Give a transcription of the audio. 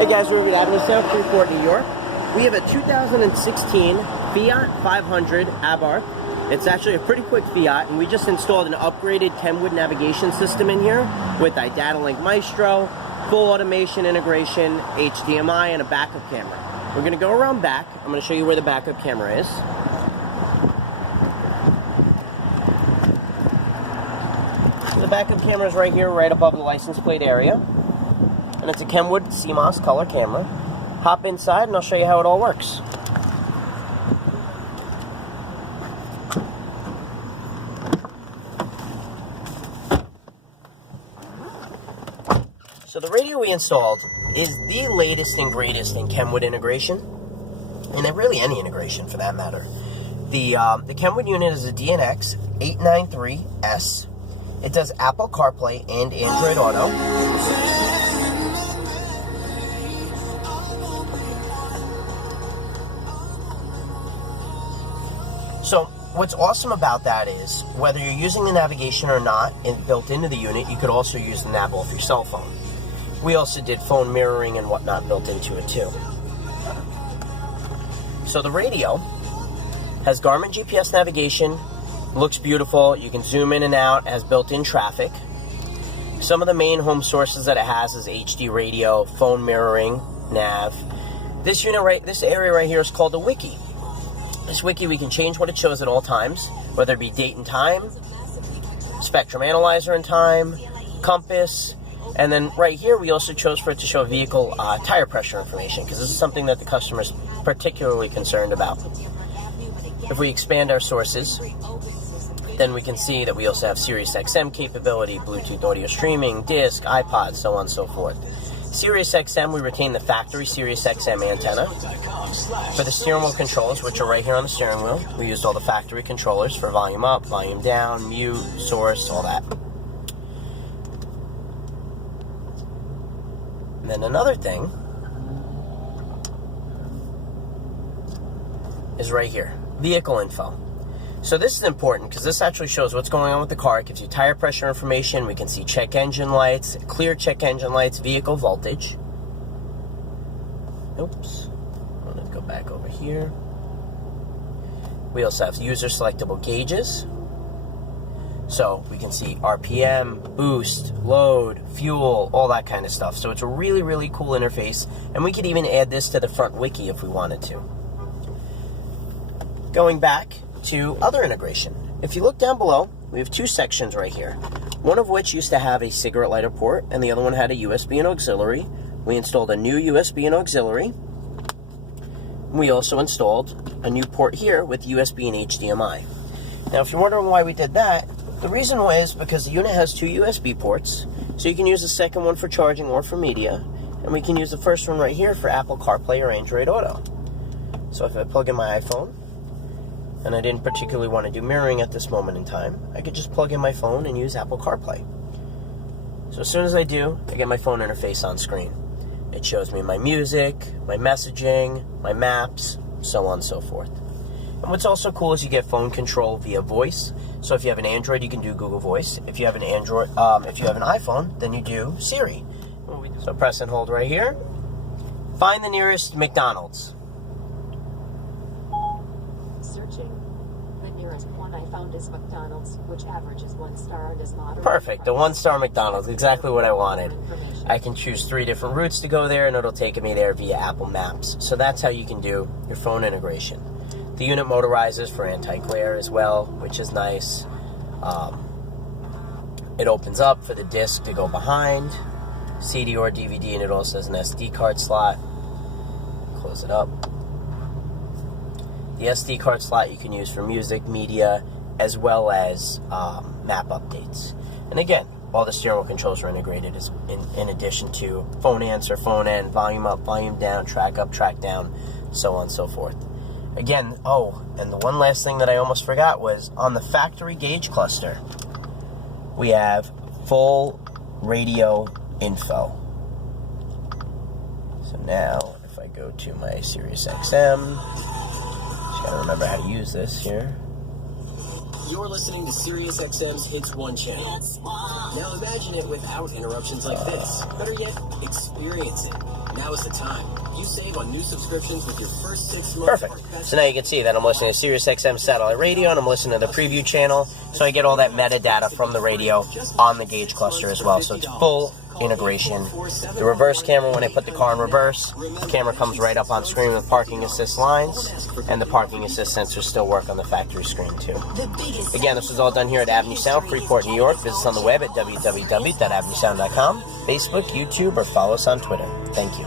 Hey guys, we're at I-Data Maestro, Freeport, New York. We have a 2016 Fiat 500 Abarth. It's actually a pretty quick Fiat, and we just installed an upgraded Kenwood Navigation system in here with I-Data Maestro, full automation integration, HDMI, and a backup camera. We're going to go around back. I'm going to show you where the backup camera is. The backup camera is right here, right above the license plate area. And it's a Kenwood CMOS color camera. Hop inside and I'll show you how it all works. So the radio we installed is the latest and greatest in Kenwood integration, and really any integration for that matter. The Kenwood unit is a DNX 893S. It does Apple Carplay and Android Auto. So what's awesome about that is whether you're using the navigation or not built into the unit, you could also use the nav off your cell phone. We also did phone mirroring and whatnot built into it too. So the radio has Garmin GPS navigation, looks beautiful, you can zoom in and out, has built-in traffic. Some of the main home sources that it has is HD radio, phone mirroring, nav. This unit this area right here is called the wiki. This wiki, we can change what it shows at all times, whether it be date and time, spectrum analyzer and time, compass, and then right here we also chose for it to show vehicle tire pressure information, because this is something that the customer is particularly concerned about. If we expand our sources, then we can see that we also have Sirius Xm capability, Bluetooth audio streaming, disc, iPod, so on and so forth. Sirius Xm, we retain the factory Sirius Xm antenna. For the steering wheel controls, which are right here on the steering wheel, we used all the factory controllers for volume up, volume down, mute, source, all that. And then another thing is right here, vehicle info. So this is important because this actually shows what's going on with the car. It gives you tire pressure information. We can see check engine lights, clear check engine lights, vehicle voltage. Oops. I'm going to go back over here. We also have user selectable gauges. So we can see RPM, boost, load, fuel, all that kind of stuff. So it's a really, really cool interface. And we could even add this to the front wiki if we wanted to. Going back to other integration. If you look down below, we have two sections right here. One of which used to have a cigarette lighter port, and the other one had a USB and auxiliary. We installed a new USB and auxiliary. We also installed a new port here with USB and HDMI. Now, if you're wondering why we did that, the reason was because the unit has two USB ports, so you can use the second one for charging or for media, and we can use the first one right here for Apple CarPlay or Android Auto. So if I plug in my iPhone, and I didn't particularly want to do mirroring at this moment in time, I could just plug in my phone and use Apple CarPlay. So as soon as I do, I get my phone interface on screen. It shows me my music, my messaging, my maps, so on and so forth. And what's also cool is you get phone control via voice. So if you have an Android, you can do Google Voice. If you have an if you have an iPhone, then you do Siri. So press and hold right here. Find the nearest McDonald's. Searching. The nearest one I found is McDonald's, which averages 1 star and is moderate. Perfect. The 1-star McDonald's. Exactly what I wanted. I can choose 3 different routes to go there, and it'll take me there via Apple Maps. So that's how you can do your phone integration. The unit motorizes for anti-glare as well, which is nice. It opens up for the disc to go behind, CD or DVD, and it also has an SD card slot. Close it up. The SD card slot you can use for music, media, as well as map updates. And again, all the steering wheel controls are integrated in addition to phone answer, phone end, volume up, volume down, track up, track down, so on and so forth. Again, oh, and the one last thing that I almost forgot was on the factory gauge cluster, we have full radio info. So now, if I go to my Sirius Xm, just gotta remember how to use this here. You're listening to Sirius Xm's Hits 1 channel. Now imagine it without interruptions like this. Better yet, experience it. Now is the time. You save on new subscriptions with your first 6 months. Perfect. So now you can see that I'm listening to Sirius XM satellite radio, and I'm listening to the preview channel, so I get all that metadata from the radio on the gauge cluster as well. So it's full integration. The reverse camera, when I put the car in reverse, the camera comes right up on screen with parking assist lines, and the parking assist sensors still work on the factory screen too. Again, this was all done here at Avenue Sound, Freeport, New York. Visit us on the web at www.avenuesound.com, Facebook, YouTube, or follow us on Twitter. Thank you.